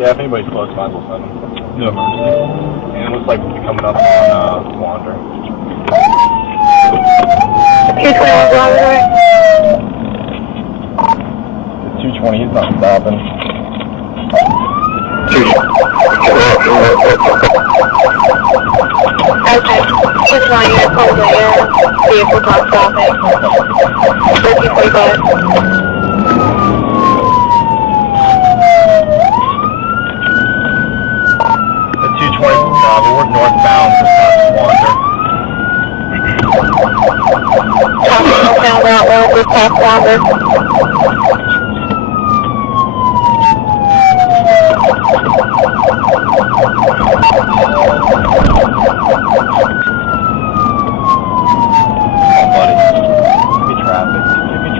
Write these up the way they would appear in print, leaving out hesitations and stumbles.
Yeah, if anybody's close by, we'll send them. No emergency. And it looks like we'll be coming up on Wander. 220 Wander. The 220, he's not stopping. Okay. Just one unit called the vehicle not stopping. 1345. The 220, we're northbound, just past Wander. Northbound Route 1, just past Wander.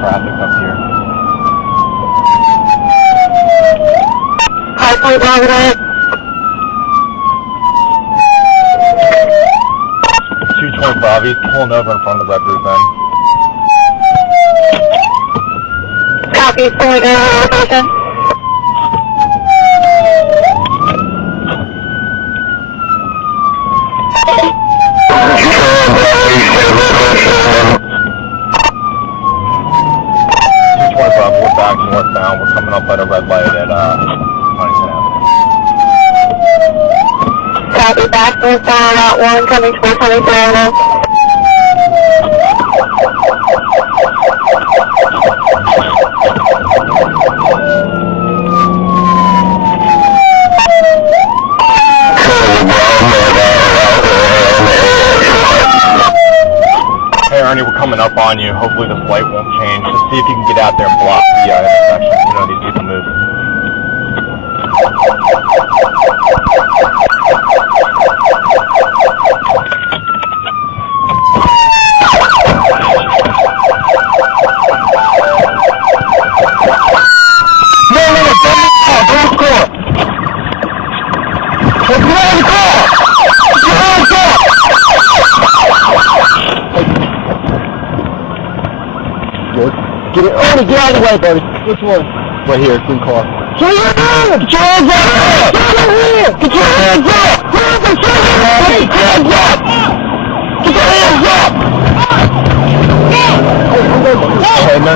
Traffic up here. High Point Providence. 225, he's pulling over in front of the Red Roof Inn. Copy, point location. We're back northbound. We're coming up at a red light at Huntington Avenue. Copy, back northbound Route 1, coming towards Huntington Avenue. Hey Ernie, we're coming up on you. Hopefully this light won't change. Just see if you can get out there and block the intersection. You know, these people move. Get it. Oh, get out of the way, buddy. Which one? Right here, green car. Get your hands! Get your hands up! Get your hands up! Get your hands up! Get your hands up! Hey, no.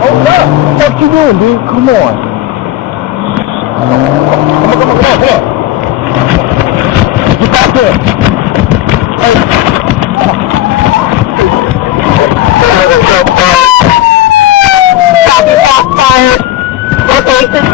Hold up! What you doing, dude? Come on. Come on. Get back there. Hey. Copy, fast fire. Location.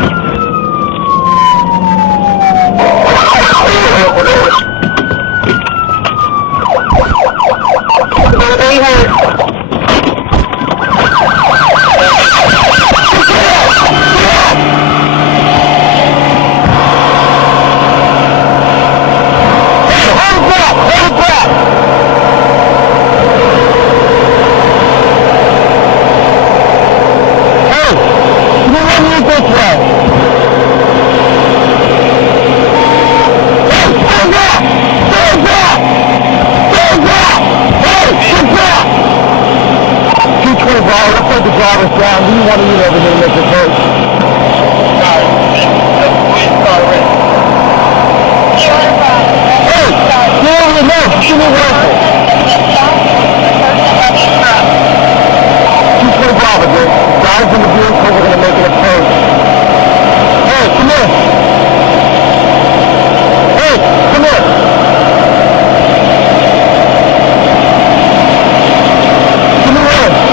The driver's down. Do you want to move over here and make it work? Hey! Get over the nose! Give me a rifle! 220 Bravo, dude. Guys in the vehicle, we're going to make an approach. Hey, come here! Hey, come here! Give me a rifle!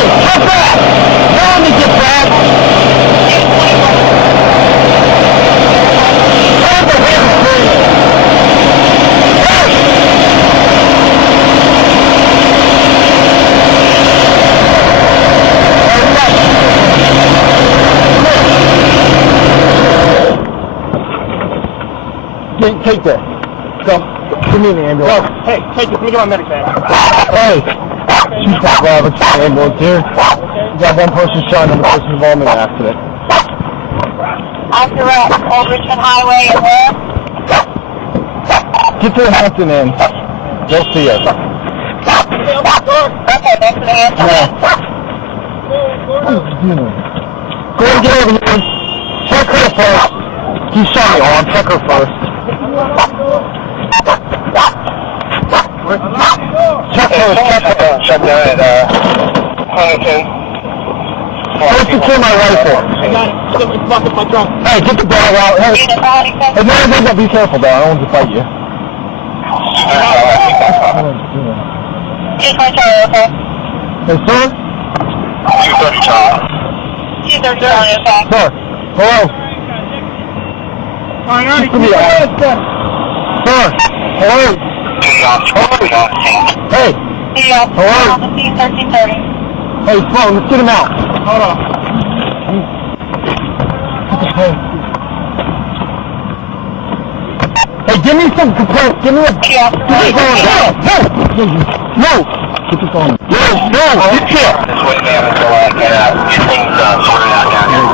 Get back! Now let me get back! Hold the hands free! Hey! Take that. Go. Give me the ambulance. Hey, take it. Let me get my medic bag. Hey! 2-5 Roberts, ambulance here. We got one person shot and another person involved in an accident. After Old Richmond Highway and where? Get to the Hampton Inn. They'll see us. Go and get over here. Check her first. You shot me on. Check her first. Check her. Check that at, Huntington. First secure my rifle. It's locked up my trunk. Hey, get the dog out. Hey, man, be careful, though. I don't want to fight you. Hey, sir? 230 Charlie. Sir, hello? Sir, hello? Hey, hello? Hey, slow, let's get him out. Hold on. Hey, give me some complaints. Give me a... Get your phone. No! Get your phone. No, you can't. This way, man, until I get things sorted out down here.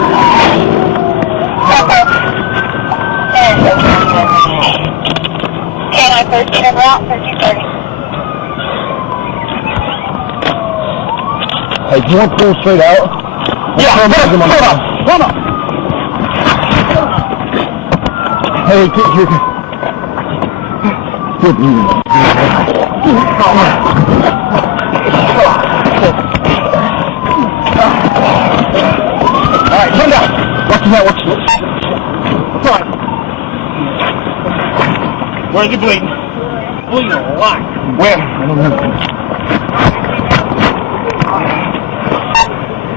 Can I 13 en route, 1330? Hey, do you want to pull straight out? Yeah, hold on. Hey, get your... Good news. Alright, come down. Watch that, watch this. Come on. Where's he bleeding? Bleeding a lot. Where? I don't know.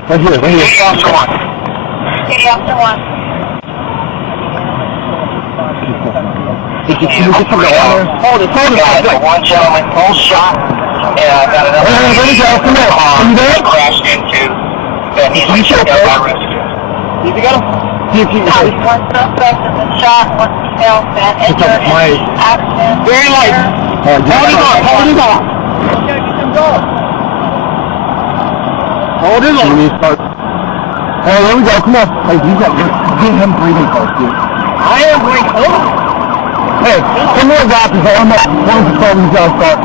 Right here, right here. Officer 1. City Officer 1. Did you get some water? Hold it. One gentleman, full shot, and I've got another. Hey, there you go, come here. Are you there? Crashed into. That needs to be checked out by rescue. You got him? See if you can... One suspect has been shot, one female been injured in my- accident. Very light. Hold it on. Hold it on. Oh, there we go, come on. Hey, you got... Get him breathing close, dude. I am going home. Hey, come here, Raptors. I'm up. One to start these guys start.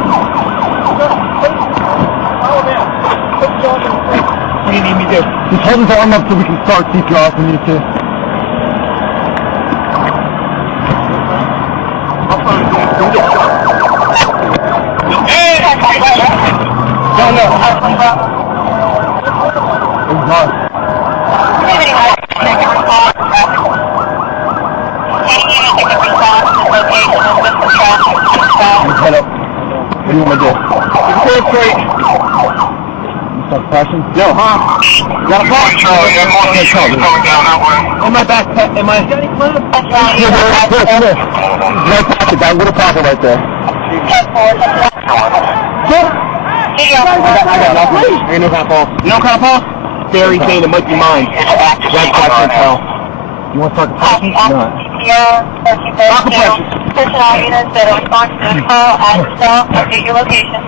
What do you need me to do? Just hold his arm up so we can start CPR if we need to. No. It's not. Head up. What do you want me to do? Start crashing? No, huh? You got a One Charlie, that one is coming down that way. In my backpack, in my... Here, no pocket, that little pocket right there. I got nothing. Ain't no kind of pulse. No kind of pulse? Barry saying it might be mine. That's I can't tell. You want to start crashing? No. Personnel units that are responsive to the call at the cell, update your location.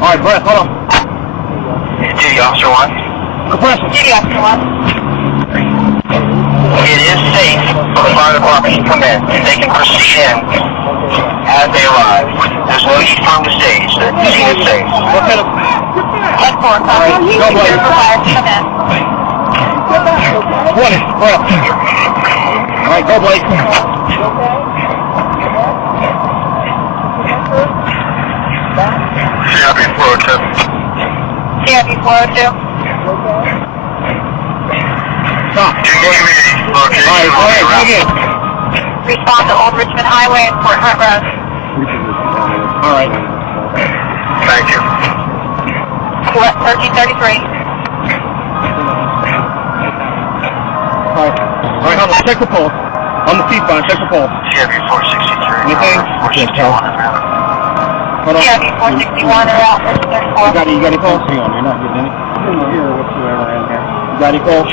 Alright, Brett, hold on. Duty Officer 1. Compression. City Officer 1. It is safe for the fire department to come in. They can proceed in as they arrive. There's no need for them to stage. The scene is safe. What kind of... 10-4, copy. Go, Blake. Secure for fire to come in. 20, right up. Alright, go, Blake. CRB 402. CRB 402. Stop. Alright, go ahead, dig in. Respond to Old Richmond Highway and Fort Hunt Road. Alright. Thank you. 1333. Alright, hold on, check the pulse. On the C-spine, check the pulse. CRB 463. Anything? 461. Hold on. CRB 461 or out 1334. You got any pulse? Hang on, you're not getting any. You got any pulse?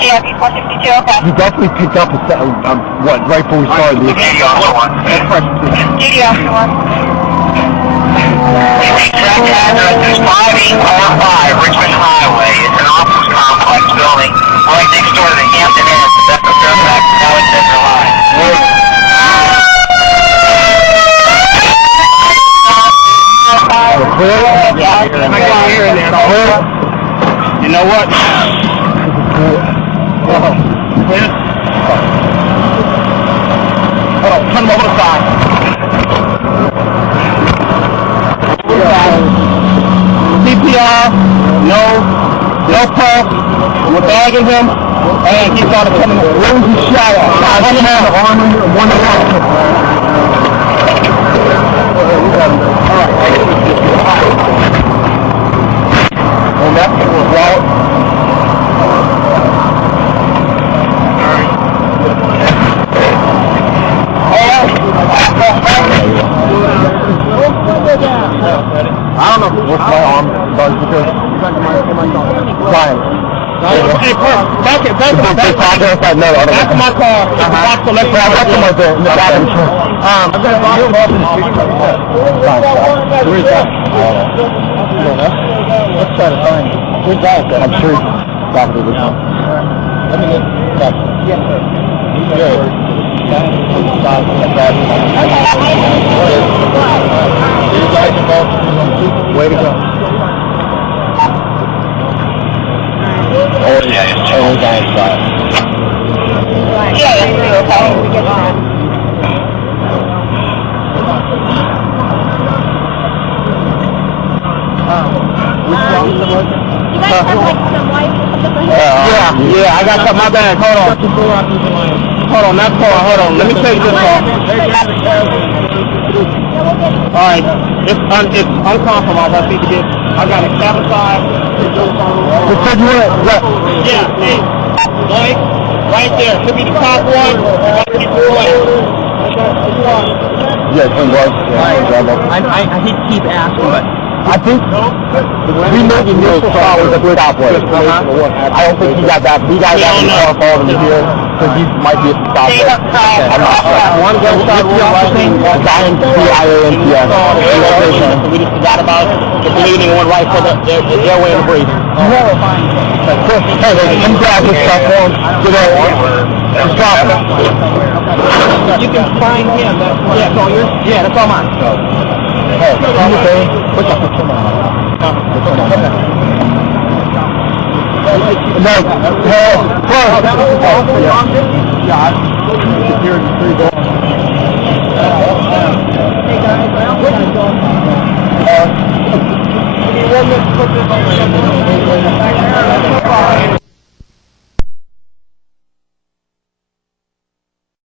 CRB 462, okay. You definitely picked up right before we started this. Duty Officer 1. That's pressure, too. Duty Officer 1. Exact address is 5845 Richmond Highway. It's an office complex building right next door to the Hampton Inn. I'm not going here in there at all. You know what? Clear? Hold on, turn him over the side. CPR, no pulse. We're bagging him, and he started coming. Where was he shot at? One and that's the wallet. I don't know what's my arm, but because fine. Hey, back to my car. Back to my car. Where is that? Let's try to find it. Where's that? I'm sure it's probably this one. Let me get that. Good. Way to go. Oh, yeah, it's You guys have like some white yeah, I got my bag. Hold on, that's far. Hold on. Let me take this off. All right, it's uncompromised. I think it is. I got a camouflage. Yeah, hey, Mike, right there. Should be the top one. Keep going. Yes, it was. I hate to keep asking, but I think we made the initial shot with a good outplay. I don't think he got that. He got that far forward in here because he might be at the stop. I'm not sure. One gunshot, one rushing, guy in CIANTS. we just forgot about the bleeding one right for the airway and breathing. Hey, come grab his stuff for him. Get over. Just drop it. You can find him. That's all yours? Yeah, that's all mine. Hey, what's up? No,